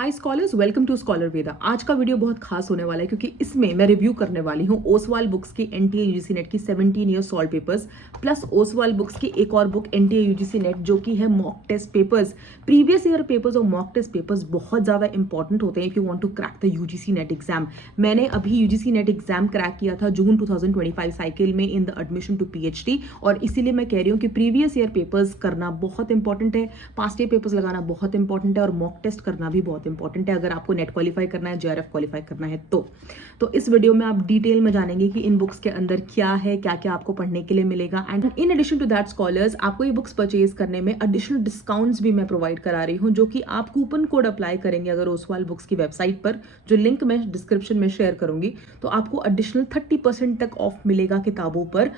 Hi scholars, welcome to scholar Veda. आज का video बहुत खास होने वाला है क्योंकि इसमें मैं रिव्यू करने वाली हूँ ओसवाल बुक्स की एनटीए यूजीसी नेट की 17 year solve papers plus Oswal books की एक और बुक एनटीए यूजीसी नेट जो कि है mock test papers. Previous year papers और मॉक टेस्ट पेपर्स बहुत ज़्यादा इंपॉर्टेंट होते हैं if you want to crack the UGC NET exam. मैंने अभी यूजीसी नेट एग्जाम क्रैक किया था जून 2025 साइकिल में in the admission to PhD, और इसीलिए मैं कह रही हूँ कि प्रीवियस ईयर पेपर्स करना बहुत इंपॉर्टेंट है, पास्ट ईयर पेपर्स लगाना बहुत इंपॉर्टेंट है और मॉक टेस्ट करना भी बहुत इंपॉर्टेंट है अगर आपको नेट क्वालिफाई करना है, जेआरएफ क्वालिफाई करना है तो इस वीडियो में आप डिटेल में जानेंगे कि इन बुक्स के अंदर क्या है, क्या क्या आपको पढ़ने के लिए मिलेगा। And in addition to that scholars, आपको ये बुक्स परचेज करने में एडिशनल डिस्काउंट्स भी मैं प्रोवाइड करा रही हूँ, जो कि आप कूपन कोड अप्लाई करेंगे अगर ओसवाल बुक्स की वेबसाइट पर, जो लिंक मैं डिस्क्रिप्शन में शेयर करूंगी, तो आपको एडिशनल 30% तक ऑफ मिलेगा किताबों पर।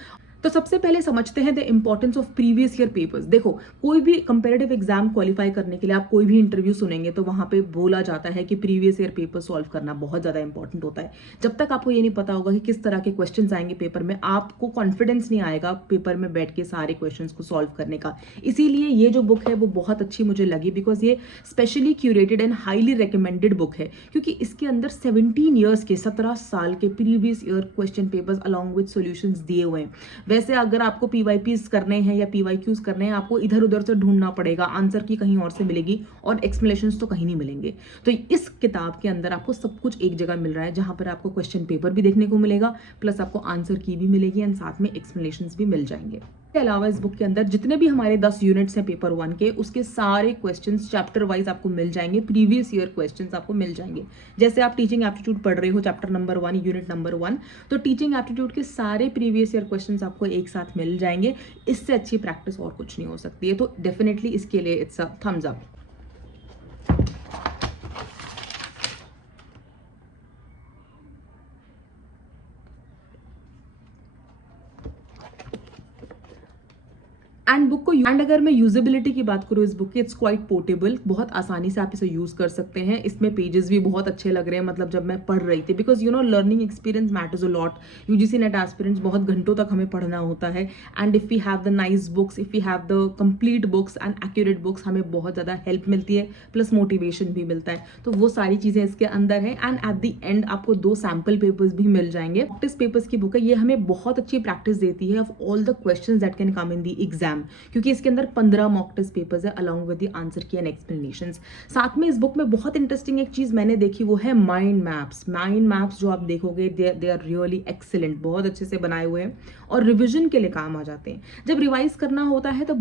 तो सबसे पहले समझते हैं the importance of previous year papers. देखो, कोई भी कंपेरेटिव एग्जाम क्वालिफाई करने के लिए आप कोई भी इंटरव्यू सुनेंगे तो वहां पे बोला जाता है कि प्रीवियस ईयर पेपर सॉल्व करना बहुत ज्यादा इंपॉर्टेंट होता है। जब तक आपको ये नहीं पता होगा कि किस तरह के क्वेश्चंस आएंगे पेपर में, आपको कॉन्फिडेंस नहीं आएगा पेपर में बैठ के सारे क्वेश्चंस को सॉल्व करने का। इसीलिए ये जो बुक है वो बहुत अच्छी मुझे लगी, बिकॉज ये specially curated and highly recommended book है, क्योंकि इसके अंदर 17 ईयर्स के 17 साल के previous year question papers along with solutions दिए हुए हैं। वैसे अगर आपको पीवाईपीज करने हैं या पीवाईक्यूज करने हैं, आपको इधर उधर से ढूंढना पड़ेगा, आंसर की कहीं और से मिलेगी और एक्सप्लेनेशंस तो कहीं नहीं मिलेंगे। तो इस किताब के अंदर आपको सब कुछ एक जगह मिल रहा है, जहां पर आपको क्वेश्चन पेपर भी देखने को मिलेगा, प्लस आपको आंसर की भी मिलेगी एंड साथ में एक्सप्लेनेशंस भी मिल जाएंगे। इसके अलावा इस बुक के अंदर जितने भी हमारे 10 यूनिट्स हैं पेपर 1 के, उसके सारे क्वेश्चंस चैप्टर वाइज आपको मिल जाएंगे, प्रीवियस ईयर क्वेश्चंस आपको मिल जाएंगे। जैसे आप टीचिंग एप्टीट्यूड पढ़ रहे हो चैप्टर नंबर 1 यूनिट नंबर 1, तो टीचिंग एप्टीट्यूड के सारे प्रीवियस ईयर क्वेश्चंस आपको एक साथ मिल जाएंगे। इससे अच्छी प्रैक्टिस और कुछ नहीं हो सकती है, तो डेफिनेटली इसके लिए it's a thumbs up. And अगर मैं यूजेबिलिटी की बात करूँ इस बुक की, इट्स क्वाइट पोर्टेबल, बहुत आसानी से आप इसे यूज कर सकते हैं। इसमें पेजेस भी बहुत अच्छे लग रहे हैं, मतलब जब मैं पढ़ रही थी, because learning experience matters a lot. UGC NET aspirants बहुत घंटों तक हमें पढ़ना होता है, and if we have the nice books, if we have the complete books and accurate books, हमें बहुत ज्यादा हेल्प मिलती है, प्लस मोटिवेशन भी मिलता है। तो वो सारी चीजें इसके अंदर है। एंड एट द एंड आपको 2 सैम्पल पेपर्स भी मिल जाएंगे। मॉक टेस्ट पेपर्स की बुक है, ये हमें बहुत अच्छी प्रैक्टिस देती है of all the questions that can come in the exam, क्योंकि इसके अंदर 15 मॉक टेस्ट पेपर्स है अलॉन्ग विद द आंसर की एंड एक्सप्लेनेशंस। साथ में इस बुक में बहुत इंटरेस्टिंग एक चीज मैंने देखी, वो है माइंड मैप्स। माइंड मैप्स जो आप देखोगे दे आर रियली एक्सीलेंट, बहुत अच्छे से बनाए हुए हैं और रिवीजन के लिए काम आ जाते हैं। जब रिवाइज करना होता है तो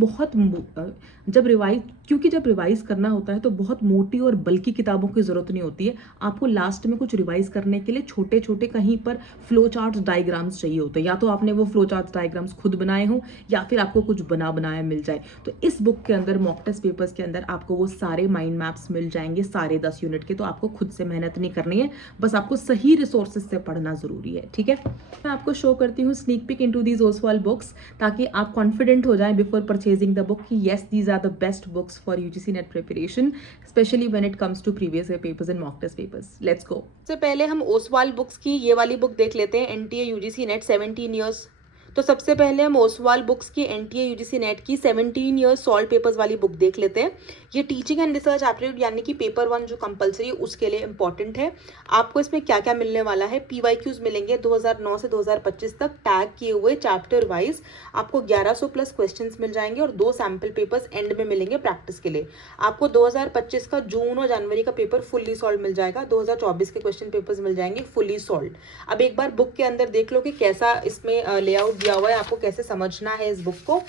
जब रिवाइज करना होता है तो बहुत मोटी और बल्कि किताबों की जरूरत नहीं होती है। आपको लास्ट में कुछ रिवाइज करने के लिए छोटे छोटे कहीं पर फ्लो चार्ट डायग्राम्स चाहिए होते हैं, या तो आपने वो फ्लो चार्ट डायग्राम्स खुद बनाए हो या फिर आपको कुछ बनाया मिल जाए। तो इस बुक के अंदर मॉक टेस्ट पेपर्स के अंदर आपको वो सारे माइंड मैप्स मिल जाएंगे, सारे 10 यूनिट के। तो आपको खुद से मेहनत नहीं करनी है, बस आपको सही रिसोर्सेज से पढ़ना जरूरी है, ठीक है। मैं आपको शो करती हूँ sneak peek into these Oswaal books, ताकि आप कॉन्फिडेंट हो जाएं बिफोर परचेजिंग द बुक कि yes these are the best books for UGC NET preparation, specially when it comes to previous year papers and mock test papers. Let's go. सबसे पहले हम Oswal books की ये वाली बुक देख लेते हैं, एनटीए यूजीसी नेट 17 ईयर्स। तो सबसे पहले हम ओसवाल बुक्स की एनटीए यूजीसी नेट की 17 ईयर्स सॉल्व पेपर्स वाली बुक देख लेते हैं। ये टीचिंग एंड रिसर्च एप्टीट्यूड यानी कि पेपर 1 जो कंपलसरी है उसके लिए इंपॉर्टेंट है। आपको इसमें क्या क्या मिलने वाला है, पीवाईक्यूज मिलेंगे 2009 से 2025 तक टैग किए हुए चैप्टर वाइज। आपको 1100 प्लस क्वेश्चंस मिल जाएंगे और 2 सैम्पल पेपर्स एंड में मिलेंगे प्रैक्टिस के लिए। आपको 2025 का जून और जनवरी का पेपर फुल्ली सॉल्व मिल जाएगा, 2024 के क्वेश्चन पेपर्स मिल जाएंगे फुल्ली सॉल्व। अब एक बार बुक के अंदर देख लो कि कैसा इसमें लेआउट दिया हुआ है, आपको कैसे समझना है इस बुक को।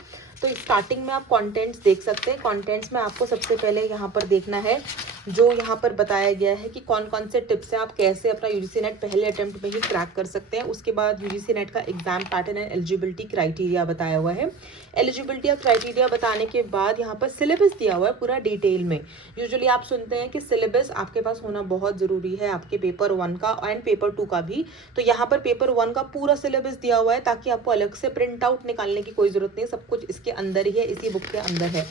तो स्टार्टिंग में आप कंटेंट्स देख सकते हैं। कंटेंट्स में आपको सबसे पहले यहाँ पर देखना है, जो यहाँ पर बताया गया है कि कौन कौन से टिप्स हैं, आप कैसे अपना यूजीसी नेट पहले अटेम्प्ट में ही क्रैक कर सकते हैं। उसके बाद यूजीसी नेट का exam pattern and eligibility criteria बताया हुआ है। एलिजिबिलिटी और क्राइटेरिया बताने के बाद यहाँ पर सिलेबस दिया हुआ है पूरा डिटेल में। यूजुअली आप सुनते हैं कि सिलेबस आपके पास होना बहुत जरूरी है, आपके पेपर 1 का एंड पेपर 2 का भी। तो यहाँ पर पेपर 1 का पूरा सिलेबस दिया हुआ है, ताकि आपको अलग से प्रिंट आउट निकालने की कोई जरूरत नहीं, सब कुछ इसके के अंदर ही है, इसी बुक के अंदर है।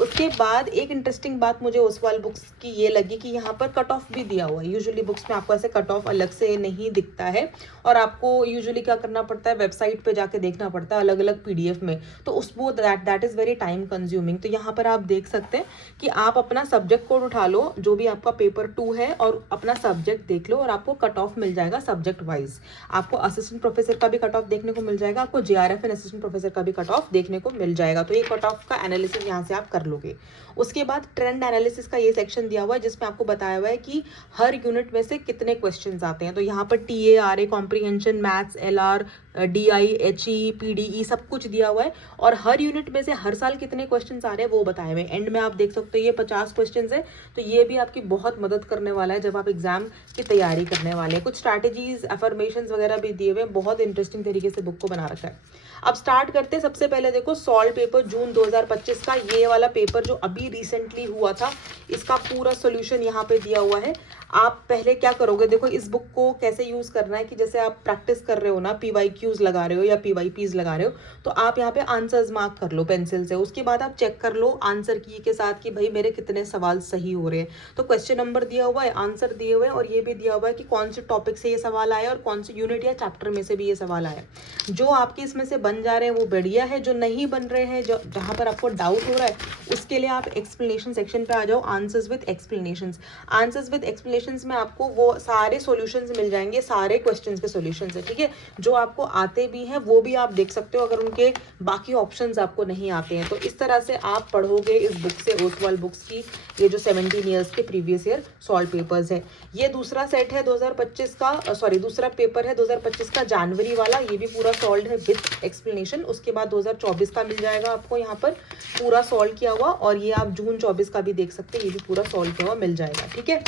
उसके बाद एक इंटरेस्टिंग बात मुझे ओसवाल बुक्स की ये लगी कि यहाँ पर कट ऑफ भी दिया हुआ है। यूजुअली बुक्स में आपको ऐसे कट ऑफ अलग से नहीं दिखता है और आपको यूजुअली क्या करना पड़ता है, वेबसाइट पे जाके देखना पड़ता है अलग अलग पीडीएफ में, तो उस वो that is very time consuming. तो यहाँ पर आप देख सकते हैं कि आप अपना सब्जेक्ट कोड उठा लो, जो भी आपका पेपर 2 है, और अपना सब्जेक्ट देख लो और आपको कट ऑफ मिल जाएगा सब्जेक्ट वाइज। आपको असिस्टेंट प्रोफेसर का भी कट ऑफ देखने को मिल जाएगा, आपको जेआरएफ एंड असिस्टेंट प्रोफेसर का भी कट ऑफ देखने को मिल जाएगा। तो ये कट ऑफ का एनालिसिस यहाँ से आप कर लोगे। उसके बाद ट्रेंड एनालिसिस का ये सेक्शन दिया हुआ है जिसमें आपको बताया हुआ है कि हर यूनिट में से कितने क्वेश्चंस आते हैं। तो यहाँ पर TA, RA, comprehension, maths, LR, DI, HE, PDE सब कुछ दिया हुआ है और हर यूनिट में से हर साल कितने क्वेश्चंस आ रहे हैं वो बताए हुए। एंड में आप देख सकते हो ये 50 क्वेश्चंस है, तो ये भी आपकी बहुत मदद करने वाला है जब आप एग्जाम की तैयारी करने वाले हैं। कुछ स्ट्रैटेजीज, अफर्मेशंस वगैरह भी दिए हुए हैं, बहुत इंटरेस्टिंग तरीके से बुक को बना रखा है। अब स्टार्ट करते हैं। सबसे पहले देखो सॉल्व पेपर जून 2025 का, ये वाला पेपर जो अभी रिसेंटली हुआ था, इसका पूरा सोल्यूशन यहाँ पे दिया हुआ है। आप पहले क्या करोगे, देखो इस बुक को कैसे यूज करना है कि जैसे आप प्रैक्टिस कर रहे हो ना, पीवाईक्यूज लगा रहे हो या पीवाईपीज लगा रहे हो, तो आप यहाँ पे आंसर्स मार्क कर लो पेंसिल से। उसके बाद आप चेक कर लो आंसर की के साथ कि भाई मेरे कितने सवाल सही हो रहे हैं। तो क्वेश्चन नंबर दिया हुआ है, आंसर दिए हुए हैं और ये भी दिया हुआ है कि कौन से टॉपिक से ये सवाल आया और कौन से यूनिट या चैप्टर में से भी ये सवाल आया। जो आपके इसमें से बन जा रहे हैं वो बढ़िया है, जो नहीं बन रहे हैं, जो जहाँ पर आपको डाउट हो रहा है, उसके लिए आप एक्सप्लेनेशन सेक्शन पे आ जाओ, answers with explanations. Answers with explanations में आपको वो सारे सॉल्यूशंस मिल जाएंगे, सारे क्वेश्चंस के सॉल्यूशंस है, ठीक है। जो आपको आते भी हैं वो भी आप देख सकते हो अगर उनके बाकी ऑप्शंस आपको नहीं आते हैं। तो इस तरह से आप पढ़ोगे इस बुक से, ओसवाल बुक्स की ये जो 17 ईयर्स के प्रीवियस ईयर सॉल्व पेपर्स है। ये दूसरा सेट है 2025 का, सॉरी दूसरा पेपर है 2025 का जनवरी वाला, ये भी पूरा सॉल्व है विद एक्सप्लेनेशन। उसके बाद 2024 का मिल जाएगा आपको यहाँ पर पूरा सॉल्व किया हुआ, और ये आप जून 24 का भी देख सकते हैं, ये भी पूरा सॉल्व किया हुआ मिल जाएगा, ठीक है।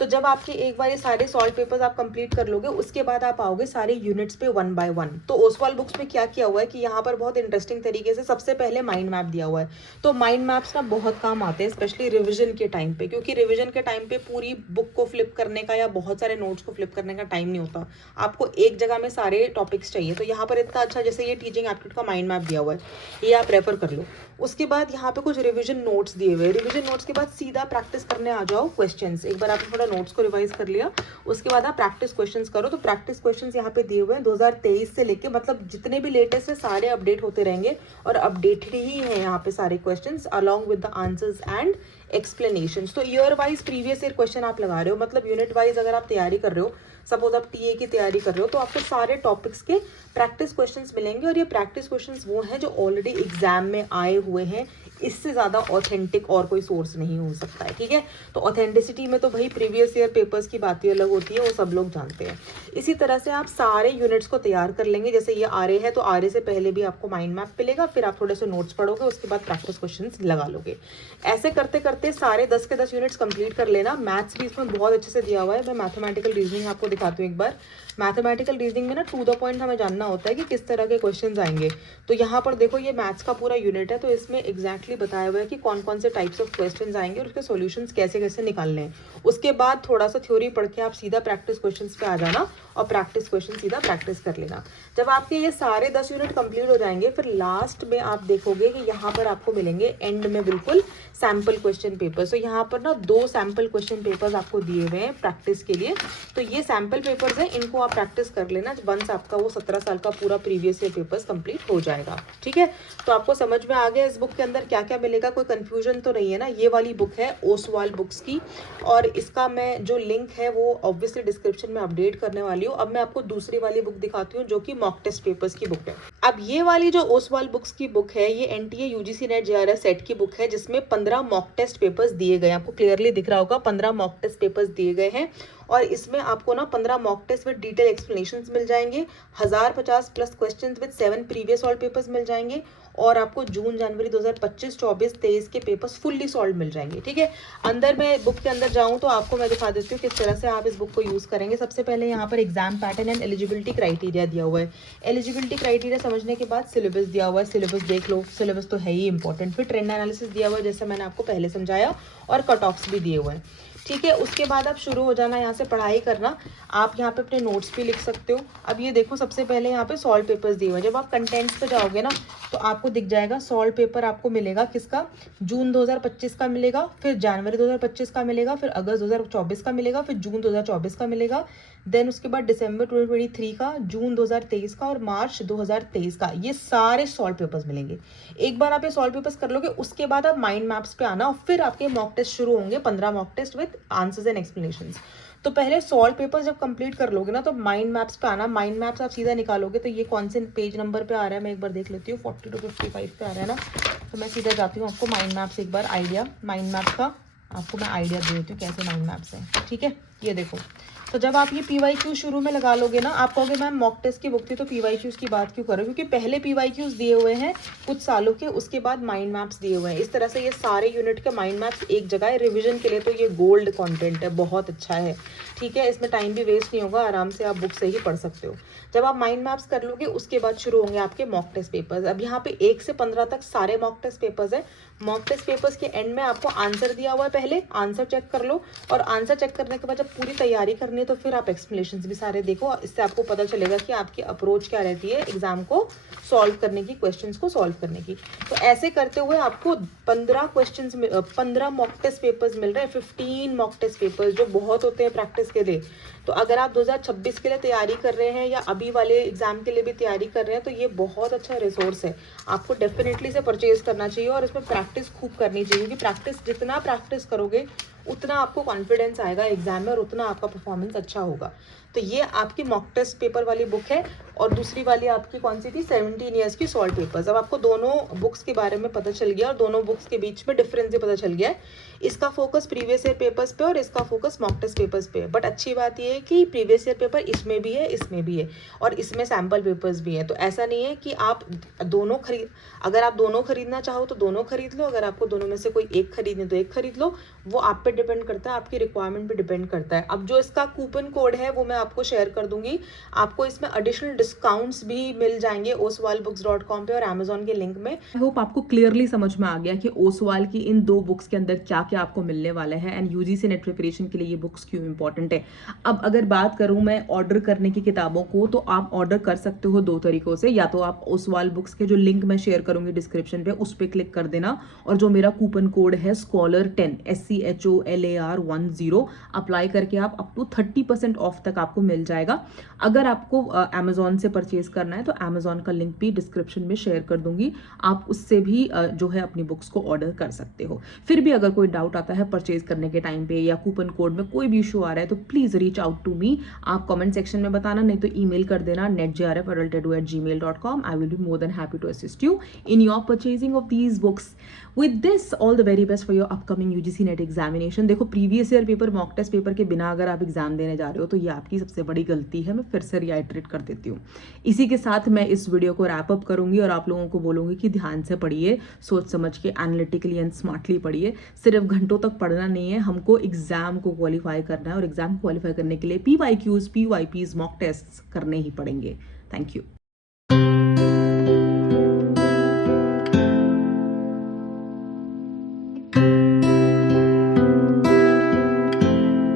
तो जब आपके एक बार ये सारे सॉल्व पेपर्स आप कंप्लीट कर लोगे, उसके बाद आप आओगे सारे यूनिट्स पे 1 बाय 1। तो ओसवाल बुक्स में क्या किया हुआ है कि यहाँ पर बहुत इंटरेस्टिंग तरीके से सबसे पहले माइंड मैप दिया हुआ है। तो माइंड मैप्स ना बहुत काम आते हैं, स्पेशली रिविजन के टाइम पे, क्योंकि रिविजन के टाइम पे पूरी बुक को फ्लिप करने का या बहुत सारे नोट्स को फ्लिप करने का टाइम नहीं होता, आपको एक जगह में सारे टॉपिक्स चाहिए। तो यहाँ पर इतना अच्छा जैसे ये टीचिंग एप्टीट्यूड का माइंड मैप दिया हुआ है, ये आप रेफर कर लो। उसके बाद यहाँ पे कुछ रिविजन नोट्स दिए हुए हैं। रिविजन नोट्स के बाद सीधा प्रैक्टिस करने आ जाओ क्वेश्चंस। एक बार आपने थोड़ा नोट्स को रिवाइज कर लिया, उसके बाद आप प्रैक्टिस क्वेश्चंस करो। तो प्रैक्टिस क्वेश्चंस यहाँ पे दिए हुए हैं 2023 से लेके, मतलब जितने भी लेटेस्ट है सारे अपडेट होते रहेंगे और अपडेटेड ही है यहाँ पे सारे questions along with the answers and explanations. तो year wise previous year question आप लगा रहे हो, मतलब यूनिट वाइज अगर आप तैयारी कर रहे हो, सपोज आप टीए की तैयारी कर रहे हो, तो आपको सारे टॉपिक्स के प्रैक्टिस क्वेश्चंस मिलेंगे। और ये प्रैक्टिस क्वेश्चंस वो हैं जो ऑलरेडी एग्जाम में आए हुए हैं, इससे ज़्यादा ऑथेंटिक और कोई सोर्स नहीं हो सकता है, ठीक है। तो ऑथेंटिसिटी में तो भाई प्रीवियस ईयर पेपर्स की बात ही अलग होती है, वो सब लोग जानते हैं। इसी तरह से आप सारे यूनिट्स को तैयार कर लेंगे। जैसे ये आरए है तो आरए से पहले भी आपको माइंड मैप मिलेगा, फिर आप थोड़े से नोट्स पढ़ोगे, उसके बाद प्रैक्टिस क्वेश्चंस लगा लोगे। ऐसे करते करते सारे 10 के 10 यूनिट्स कंप्लीट कर लेना। मैथ्स भी इसमें बहुत अच्छे से दिया हुआ है। मैं मैथमेटिकल रीजनिंग आपको दिखाती हूँ एक बार। मैथमेटिकल रीजनिंग में ना टू द पॉइंट हमें जानना होता है कि किस तरह के क्वेश्चंस आएंगे। तो यहाँ पर देखो ये मैथ्स का पूरा यूनिट है, तो इसमें एग्जैक्टली बताया हुआ है कि कौन कौन से टाइप्स ऑफ क्वेश्चंस आएंगे और उसके सॉल्यूशंस कैसे कैसे निकालने हैं। उसके बाद थोड़ा सा थ्योरी पढ़ के आप सीधा प्रैक्टिस क्वेश्चंस पे आ जाना और प्रैक्टिस क्वेश्चन सीधा प्रैक्टिस कर लेना। जब आपके ये सारे 10 यूनिट कंप्लीट हो जाएंगे, फिर लास्ट में आप देखोगे कि यहाँ पर आपको मिलेंगे एंड में बिल्कुल सैम्पल क्वेश्चन पेपर्स। तो यहाँ पर ना 2 सैम्पल क्वेश्चन पेपर्स आपको दिए हुए हैं प्रैक्टिस के लिए। तो ये सैम्पल पेपर्स हैं, इनको आप प्रैक्टिस कर लेना वंस आपका वो 17 साल का पूरा प्रीवियस ईयर पेपर्स कंप्लीट हो जाएगा, ठीक है। तो आपको समझ में आ गया इस बुक के अंदर क्या क्या मिलेगा, कोई कंफ्यूजन तो नहीं है ना। ये वाली बुक है ओसवाल बुक्स की, और इसका मैं जो लिंक है वो ऑब्वियसली डिस्क्रिप्शन में अपडेट करने वाली हूँ। अब मैं आपको दूसरी वाली बुक दिखाती हूँ जो कि मॉक टेस्ट पेपर्स की बुक है। अब ये वाली जो ओसवाल बुक्स की बुक है, ये NTA UGC net JRF set की बुक है, जिसमें 15 मॉक टेस्ट पेपर्स दिए गए। आपको क्लियरली दिख रहा होगा 15 मॉक टेस्ट पेपर्स दिए गए हैं, और इसमें आपको ना 15 mock test with detail explanations मिल जाएंगे, 1050 plus questions with 7 previous solved papers मिल जाएंगे, और आपको जून जनवरी 2025, 24, 23 के पेपर्स फुल्ली सॉल्व मिल जाएंगे, ठीक है। अंदर मैं बुक के अंदर जाऊं तो आपको मैं दिखा देती हूँ किस तरह से आप इस बुक को यूज़ करेंगे। सबसे पहले यहाँ पर exam pattern and eligibility criteria दिया हुआ है। एलिजिबिलिटी क्राइटेरिया समझने के बाद सिलेबस दिया हुआ है, सिलेबस देख लो, सिलेबस तो है ही इंपॉर्टेंट। फिर ट्रेंड एनालिसिस दिया हुआ है जैसे मैंने आपको पहले समझाया, और कट ऑफ्स भी दिए हुए हैं, ठीक है। उसके बाद आप शुरू हो जाना यहाँ से पढ़ाई करना। आप यहाँ पे अपने नोट्स भी लिख सकते हो। अब ये देखो सबसे पहले यहाँ पे सॉल्व पेपर्स दिए हुए हैं। जब आप कंटेंट्स पे जाओगे ना तो आपको दिख जाएगा सॉल्व पेपर आपको मिलेगा किसका, जून 2025 का मिलेगा, फिर जनवरी 2025 का मिलेगा, फिर अगस्त 2024 का मिलेगा, फिर जून 2024 का मिलेगा, देन उसके बाद दिसंबर 2023 का, जून 2023 का और मार्च 2023 का। ये सारे सॉल्व पेपर्स मिलेंगे। एक बार आप ये सॉल्व पेपर्स कर लोगे उसके बाद आप माइंड मैप्स पे आना और फिर आपके मॉक टेस्ट शुरू होंगे, 15 mock test with answers and explanations. तो पहले सॉल्व पेपर्स जब कंप्लीट कर लोगे ना तो माइंड मैप्स पे आना। माइंड मैप्स आप सीधा निकालोगे तो ये कौन से पेज नंबर पे आ रहा है मैं एक बार देख लेती हूँ। 40 to 55 पे आ रहा है ना, तो मैं सीधा जाती हूँ आपको माइंड मैप्स एक बार आइडिया, माइंड मैप्स का आपको मैं आइडिया दे देती हूँ कैसे माइंड मैप्स हैं। ठीक है, ये देखो। तो जब आप ये PYQ शुरू में लगा लोगे ना, आप कहोगे मैम मॉक टेस्ट की बुक थी तो PYQs की बात क्यों करो, क्योंकि पहले PYQs दिए हुए हैं कुछ सालों के, उसके बाद माइंड मैप्स दिए हुए हैं। इस तरह से ये सारे यूनिट के माइंड मैप्स एक जगह है रिवीजन के लिए। तो ये गोल्ड कंटेंट है, बहुत अच्छा है। ठीक है, इसमें टाइम भी वेस्ट नहीं होगा, आराम से आप बुक से ही पढ़ सकते हो। जब आप माइंड मैप्स कर लोगे उसके बाद शुरू होंगे आपके मॉक टेस्ट पेपर्स। अब यहाँ पे 1 से 15 तक सारे मॉक टेस्ट पेपर्स है। मॉक टेस्ट पेपर्स के एंड में आपको आंसर दिया हुआ है, पहले आंसर चेक कर लो और आंसर चेक करने के बाद जब पूरी तैयारी करनी है तो फिर आप एक्सप्लेनेशंस भी सारे देखो। इससे आपको पता चलेगा कि आपकी अप्रोच क्या रहती है एग्जाम को सॉल्व करने की, क्वेश्चंस को सॉल्व करने की। तो ऐसे करते हुए आपको 15 मॉक टेस्ट पेपर्स मिल रहे हैं, 15 मॉक टेस्ट पेपर्स, जो बहुत होते हैं प्रैक्टिस के लिए। तो अगर आप 2026 के लिए तैयारी कर रहे हैं या अभी वाले एग्जाम के लिए भी तैयारी कर रहे हैं तो ये बहुत अच्छा रिसोर्स है, आपको डेफिनेटली इसे परचेज करना चाहिए और इसमें प्रैक्टिस खूब करनी चाहिए, क्योंकि जितना प्रैक्टिस करोगे उतना आपको कॉन्फिडेंस आएगा एग्जाम में और उतना आपका परफॉर्मेंस अच्छा होगा। तो ये आपकी मॉक टेस्ट पेपर वाली बुक है। और दूसरी वाली आपकी कौन सी थी, 17 ईयर्स की सॉल्व पेपर्स। अब आपको दोनों बुक्स के बारे में पता चल गया और दोनों बुक्स के बीच में डिफरेंस भी पता चल गया है। इसका फोकस प्रीवियस ईयर पेपर्स पे और इसका फोकस मॉक टेस्ट पेपर्स पे है। बट अच्छी बात ये है कि प्रीवियस ईयर पेपर इसमें भी है, इसमें भी है और इसमें सैम्पल पेपर्स भी है। तो ऐसा नहीं है कि आप दोनों अगर आप दोनों खरीदना चाहो तो दोनों खरीद लो, अगर आपको दोनों में से कोई एक खरीदनी तो एक खरीद लो। वो आप पे डिपेंड करता है, आपकी रिक्वायरमेंट पे डिपेंड करता है। अब जो इसका कूपन कोड है वो मैं आपको शेयर कर दूंगी। आपको इसमें एडिशनल डिस्काउंट्स भी मिल जाएंगे oswalbooks.com पे और अमेजोन के लिंक में। आई होप आपको क्लियरली समझ में आ गया कि ओसवाल की इन 2 बुक्स के अंदर क्या क्या आपको मिलने वाला है एंड यूजीसी नेट प्रिपरेशन के लिए ये बुक्स क्यों इंपॉर्टेंट है। अब अगर बात करूं मैं ऑर्डर करने की किताबों को, तो आप ऑर्डर कर सकते हो 2 तरीकों से। या तो आप ओसवाल बुक्स के जो लिंक मैं शेयर करूंगी डिस्क्रिप्शन पे उस पर क्लिक कर देना और जो मेरा कूपन कोड है SCHOLAR10 SCHOLAR10 अप्लाई करके आप अप टू 30% ऑफ तक आपको मिल जाएगा। अगर आपको अमेजोन से परचेज करना है तो अमेजोन का लिंक भी डिस्क्रिप्शन में शेयर कर दूंगी, आप उससे भी जो है अपनी बुक्स को ऑर्डर कर सकते हो। फिर भी अगर कोई डाउट आता है परचेज करने के टाइम पे या कूपन कोड में कोई भी इशू आ रहा है तो please reach out to me. आप कमेंट सेक्शन में बताना, नहीं तो ईमेल कर देना netjrf@gmail.com। I will be more than happy to assist you in your purchasing of these books. With this all the very best for your upcoming UGC NET examination. देखो previous year paper mock test paper के बिना अगर आप exam देने जा रहे हो तो ये आपकी सबसे बड़ी गलती है। मैं फिर से रिआइटरेट कर देती हूँ। इसी के साथ मैं इस वीडियो को रैप अप करूंगी और आप लोगों को बोलूंगी कि ध्यान से पढ़िए, सोच समझ के एनालिटिकली एंड स्मार्टली पढ़िए। सिर्फ घंटों तक पढ़ना नहीं है, हमको एग्जाम को क्वालिफाई करना है और एग्जाम को क्वालिफाई करने के लिए PYQs PYPs मॉक टेस्ट करने ही पड़ेंगे। Thank you.